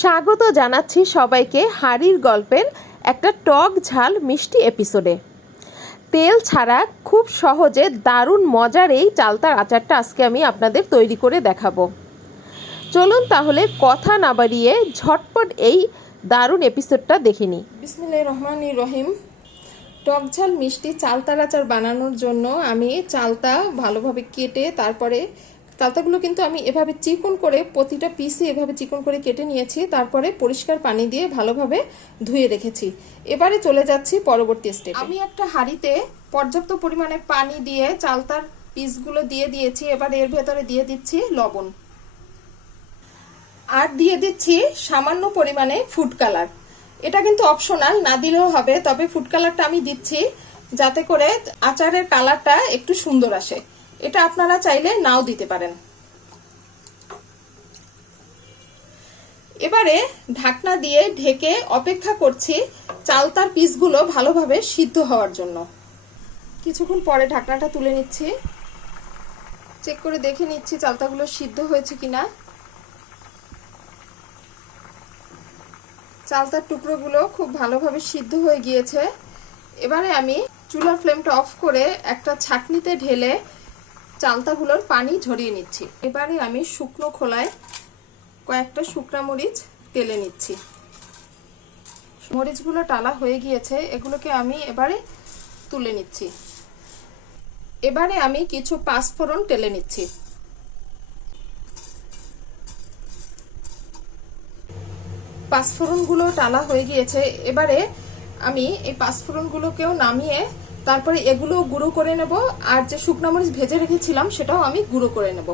স্বাগত জানাচ্ছি সবাইকে হাড়ির গল্পের একটা টক ঝাল মিষ্টি এপিসোডে। তেল ছাড়া খুব সহজে দারুণ মজার এই চালতার আচারটা আজকে আমি আপনাদের তৈরি করে দেখাবো। চলুন তাহলে কথা না বাড়িয়ে ঝটপট এই দারুণ এপিসোডটা দেখে নিই। রহমান রহিম। টক ঝাল মিষ্টি চালতার আচার বানানোর জন্য আমি চালতা ভালোভাবে কেটে তারপরে চালতাগুলো কিন্তু আমি এভাবে চিকন করে প্রতিটা পিসে এভাবে চিকন করে কেটে নিয়েছি, তারপরে পরিষ্কার পানি দিয়ে ভালোভাবে ধুয়ে রেখেছি। এবারে চলে যাচ্ছি পরবর্তী স্টেপে আমি একটা হাঁড়িতে পর্যাপ্ত পরিমাণে পানি দিয়ে চালতার পিসগুলো দিয়ে দিয়েছি, এবার এর ভেতরে দিয়ে দিচ্ছি লবণ। আর দিয়ে দিচ্ছি সামান্য পরিমাণে ফুড কালার এটা কিন্তু অপশনাল না দিলেও হবে, তবে ফুড কালারটা আমি দিচ্ছি যাতে করে আচারের কালারটা একটু সুন্দর আসে। এটা আপনারা চাইলে নাও দিতে পারেন। এবারে ঢাকনা দিয়ে ঢেকে অপেক্ষা করছি চালতার পিসগুলো ভালোভাবে সিদ্ধ হওয়ার জন্য। কিছুক্ষণ পরে ঢাকনাটা তুলে নিচ্ছি। চেক করে দেখে নিচ্ছি চালতাগুলো সিদ্ধ হয়েছে কিনা। চালতার টুকরোগুলো খুব ভালোভাবে সিদ্ধ হয়ে গিয়েছে। এবারে আমি চুলার ফ্লেমটা অফ করে একটা ছাকনিতে ঢেলে চালতাগুলোর পানি ঝরিয়ে নিচ্ছি। এবারে আমি শুকনো খোলায় কয়েকটা শুকনা মরিচ টেলে নিচ্ছি। মরিচগুলো টালা হয়ে গিয়েছে, এগুলোকে আমি এবারে তুলে নিচ্ছি। এবারে আমি কিছু পাঁচফোড়ন টেলে নিচ্ছি। পাঁচফোড়নগুলো টালা হয়ে গিয়েছে, এবারে আমি এই পাঁচফোড়নগুলোকেও নামিয়ে তারপরে এগুলো গুঁড়ো করে নেব, আর যে শুকনো মরিচ ভেজে রেখেছিলাম সেটাও আমি গুঁড়ো করে নেব।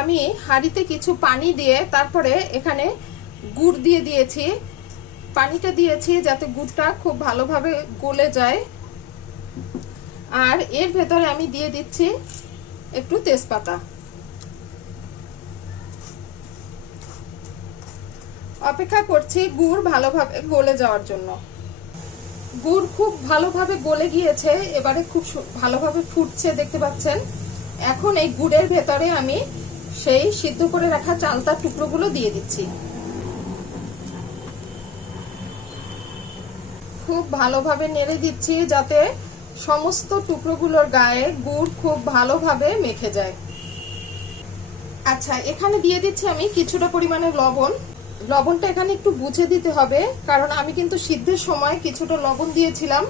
আমি হাঁড়িতে কিছু পানি দিয়ে তারপরে এখানে গুড় দিয়ে দিয়েছি। পানিটা দিয়েছি যাতে গুড়টা খুব ভালোভাবে গলে যায়। আর এর ভেতরে আমি দিয়ে দিচ্ছি একটু তেজপাতা। অপেক্ষা করছি গুড় ভালোভাবে গলে যাওয়ার জন্য। গুড় খুব ভালোভাবে গলে গিয়েছে, এবারে খুব ভালোভাবে ফুটছে, দেখতে পাচ্ছেন। এখন এই গুড়ের ভেতরে আমি সেই সিদ্ধ করে রাখা চালতার টুকরোগুলো দিয়ে দিচ্ছি। খুব ভালোভাবে নেড়ে দিচ্ছি যাতে সমস্ত টুকরোগুলোর গায়ে গুড় খুব ভালোভাবে মেখে যায়। আচ্ছা এখানে দিয়ে দিচ্ছি আমি কিছুটা পরিমাণে লবণ। লবণটা এখানে একটু বুঝে দিতে হবে, কারণ আমি কিন্তু সিদ্ধের সময় কিছুটা লবণ দিয়েছিলাম।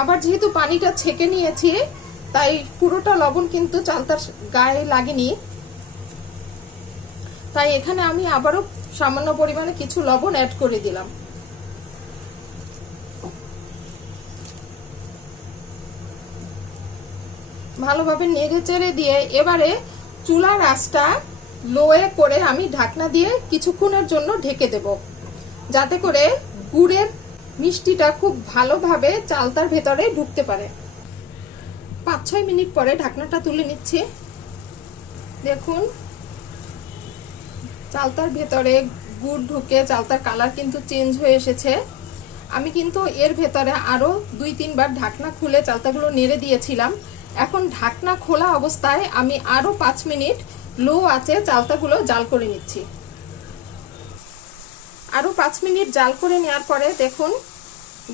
আবার যেহেতু পানিটা ছেঁকে নিয়েছি, তাই পুরোটা লবণ কিন্তু চালতার গায়ে লাগেনি। তাই এখানে আমি আবারও সামান্য পরিমাণে কিছু লবণ অ্যাড করে দিলাম। ভালোভাবে নেড়ে চেড়ে দিয়ে এবারে চুলার আঁচটা লোয়ে করে আমি ঢাকনা দিয়ে কিছুক্ষণের জন্য ঢেকে দেব। যাতে করে গুড়ের মিষ্টিটা খুব ভালোভাবে চালতার ভেতরে ঢুকতে পারে। পাঁচ ছয় মিনিট পরে ঢাকনাটা তুলে নিচ্ছি। দেখুন, চালতার ভেতরে গুড় ঢুকে চালতার কালার কিন্তু চেঞ্জ হয়ে এসেছে। আমি কিন্তু এর ভেতরে আরও দুই, তিনবার ঢাকনা খুলে চালতাগুলো নেড়ে দিয়েছিলাম। এখন ঢাকনা খোলা অবস্থায় আমি আরও পাঁচ মিনিট লো আছে, চালতাগুলো জাল করে নিচ্ছি। আরও পাঁচ মিনিট জাল করে নেওয়ার পরে দেখুন,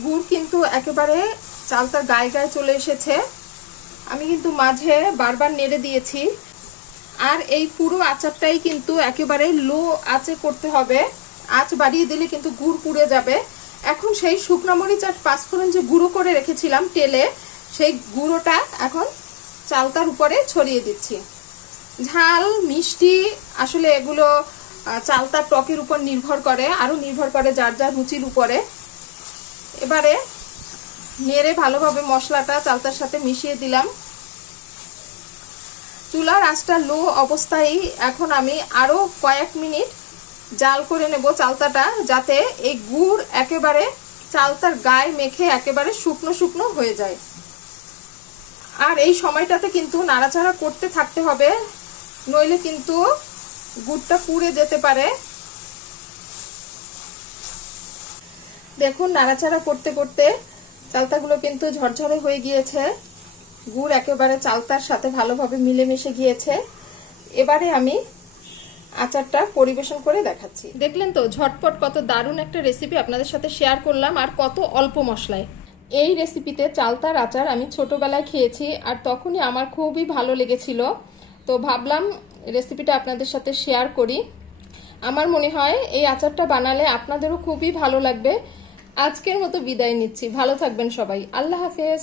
গুড় কিন্তু একেবারে চালতার গায়ে গায়ে চলে এসেছে। আমি কিন্তু মাঝে বারবার নেড়ে দিয়েছি। আর এই পুরো আচারটাই কিন্তু একেবারে লো আঁচে করতে হবে। আঁচ বাড়িয়ে দিলে কিন্তু গুড় পুড়ে যাবে। এখন সেই শুকনো মরিচ আর পাঁচফোড়ন যে গুঁড়ো করে রেখেছিলাম তেলে, সেই গুঁড়োটা এখন চালতার উপরে ছড়িয়ে দিচ্ছি। ঝাল, মিষ্টি, আসলে এগুলো চালতার টকের উপর নির্ভর করে, আরও নির্ভর করে যার যার রুচির উপরে। এবারে নেড়ে ভালোভাবে মশলাটা চালতার সাথে মিশিয়ে দিলাম। চুলার আঁচটা লো অবস্থায় এখন আমি আরও কয়েক মিনিট জাল করে নেব চালতাটা, যাতে এই গুড় একেবারে চালতার গায়ে মেখে একেবারে শুকনো শুকনো হয়ে যায়। আর এই সময়টাতে কিন্তু নাড়াচাড়া করতে থাকতে হবে। নইলে কিন্তু গুড়টা পুড়ে যেতে পারে। দেখুন, নাড়াচাড়া করতে করতে চালতাগুলো কিন্তু ঝরঝরে হয়ে গিয়েছে। গুড় একেবারে চালতার সাথে ভালোভাবে মিলেমিশে গিয়েছে। এবারে আমি আচারটা পরিবেশন করে দেখাচ্ছি। দেখলেন তো, ঝটপট কত দারুণ একটা রেসিপি আপনাদের সাথে শেয়ার করলাম আর কত অল্প মশলায়। এই রেসিপিতে চালতার আচার আমি ছোটবেলায় খেয়েছি আর তখনই আমার খুবই ভালো লেগেছিল। তো ভাবলাম রেসিপিটা আপনাদের সাথে শেয়ার করি। আমার মনে হয় এই আচারটা বানালে আপনাদেরও খুবই ভালো লাগবে। আজকের মতো বিদায় নিচ্ছি। ভালো থাকবেন সবাই। আল্লাহ হাফেজ।